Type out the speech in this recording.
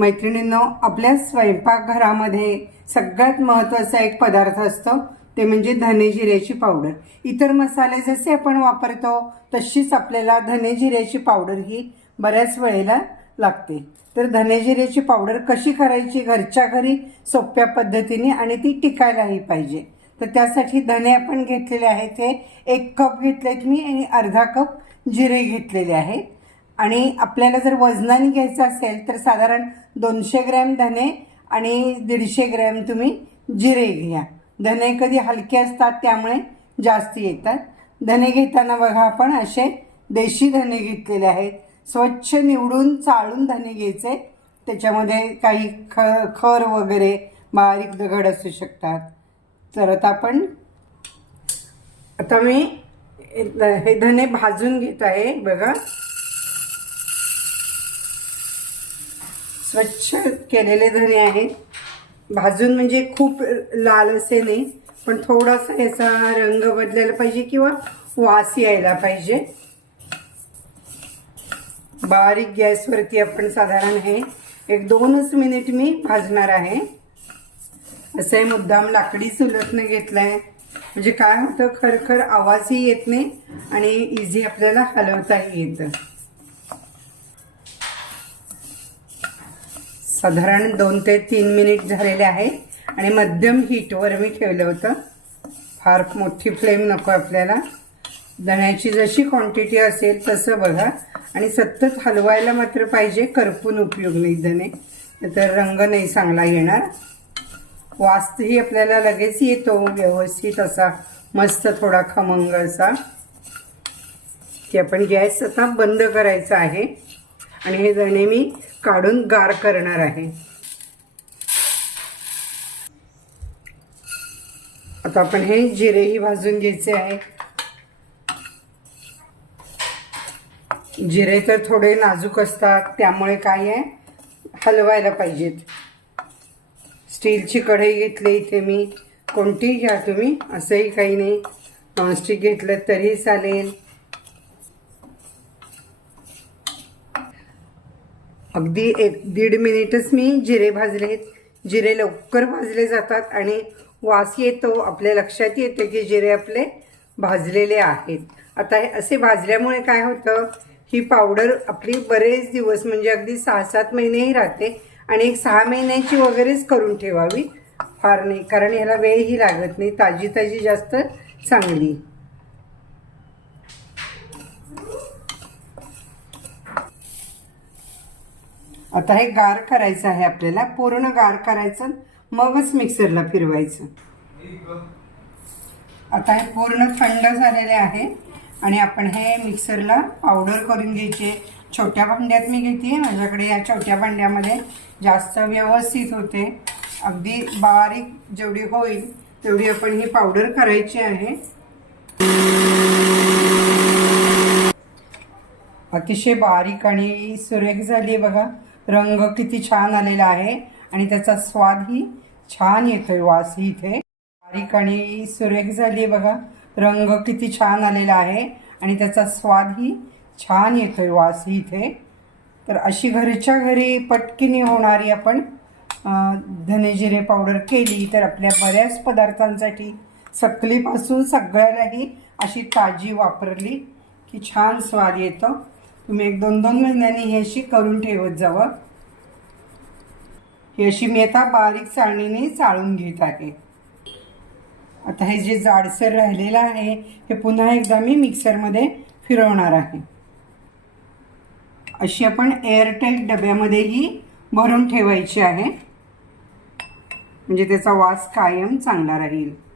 मैत्रिणींनो आपल्या स्वयंपाकघरामध्ये सगळ्यात महत्त्वाचा एक पदार्थ असतो ते म्हणजे धने जिऱ्याची पावडर. इतर मसाले जसे आपण वापरतो तशीच आपल्याला धने जिऱ्याची पावडर ही बऱ्याच वेळेला लागते. तर धने जिऱ्याची पावडर कशी करायची घरच्या घरी सोप्या पद्धतीने आणि ती टिकायलाही पाहिजे. तर त्यासाठी धने आपण घेतलेले आहेत हे एक कप घेतलेत मी आणि अर्धा कप जिरे घेतलेले आहेत. आणि आपल्याला जर वजनाने घ्यायचं असेल तर साधारण दोनशे ग्रॅम धने आणि दीडशे ग्रॅम तुम्ही जिरे घ्या. धने कधी हलके असतात त्यामुळे जास्त येतात. धने घेताना बघा आपण असे देशी धने घेतलेले आहेत. स्वच्छ निवडून चाळून धने घ्यायचे. त्याच्यामध्ये काही ख खर वगैरे बारीक दगड असू शकतात. तर आता आपण आता मी हे धने भाजून घेत आहे बघा. स्वच्छ केलेले धने आहेत. भाजून म्हणजे खूप लाल असे नाही पण थोडासा याचा रंग बदलायला पाहिजे किंवा वास यायला पाहिजे. बारीक गॅसवरती आपण साधारण हे एक दोनच मिनिट मी भाजणार आहे. असं हे मुद्दाम लाकडी चुलतनं घेतलंय. म्हणजे काय होतं खरखर आवाजही येत नाही आणि इझी आपल्याला हलवताही येतं. साधारण दोन ते तीन मिनिट झालेले आहे. आणि मध्यम हीटवर मी ठेवलं होतं. फार मोठी फ्लेम नको आपल्याला. धण्याची जशी क्वांटिटी असेल तसं बघा. आणि सतत हलवायला मात्र पाहिजे करपून उपयोग नाही धने तर रंग नाही चांगला येणार. वास्तही आपल्याला लगेच येतो व्यवस्थित असा. मस्त थोडा खमंग असा. की आपण गॅस आता बंद करायचा आहे. आणि हे धणे मी काढून गार करणार आहे. आता आपण हे जिरेही भाजून घ्यायचे आहे. जिरे तर थोडे नाजूक असतात त्यामुळे काय आहे? हलवायला पाहिजेत. स्टीलची कढई घेतली इथे मी. कोणतीही घ्या तुम्ही असंही काही नाही. नॉनस्टिक घेतलं तरी चालेल. अगदी एक दीड मिनिटच मी जिरे भाजलेत जिरे लवकर भाजले जातात आणि वास येतो आपल्या लक्षात येते की जिरे आपले भाजलेले आहेत. आता हे असे भाजल्यामुळे काय होतं? ही पावडर आपली बरेच दिवस म्हणजे अगदी सहा सात महिनेही राहते आणि एक सहा महिन्याची वगैरेच करून ठेवावी. फार नाही कारण ह्याला वेळही लागत नाही. ताजी ताजी जास्त चांगली. आता हे गार करायचं आहे आपल्याला पूर्ण गार करायचं मगच मिक्सरला फिरवायचं. आता हे पूर्ण थंड झालेले आहे आणि आपण हे मिक्सरला पावडर करून घ्यायचे. छोट्या भांड्यात मी घेते माझ्याकडे या छोट्या भांड्यामध्ये जास्त व्यवस्थित होते. अगदी बारीक जेवढी होईल तेवढी आपण ही पावडर करायची आहे. अतिशय बारीक आणि सुरेख झाली आहे बघा. रंग किती छान आलेला आहे आणि त्याचा स्वादही छान येतोय वासही इथे. बारीक आणि सुरेख झाली आहे बघा. रंग किती छान आलेला आहे आणि त्याचा स्वादही छान येतोय वासही इथे. तर अशी घरच्या घरी पटकीने होणारी आपण धनेजिरे पावडर केली तर आपल्या बऱ्याच पदार्थांसाठी सकलीपासून सगळ्यालाही अशी ताजी वापरली की छान स्वाद येतो. तुम्ही एक दोन दोन महिन्यांनी ही अशी करून ठेवत जावं. ही अशी मी आता बारीक चाळणीने चाळून घेत आहे. आता हे जे जाडसर राहिलेलं आहे हे पुन्हा एकदा मी मिक्सरमध्ये फिरवणार आहे. अशी आपण एअरटाईट डब्यामध्येही भरून ठेवायची आहे. म्हणजे त्याचा वास कायम चांगला राहील.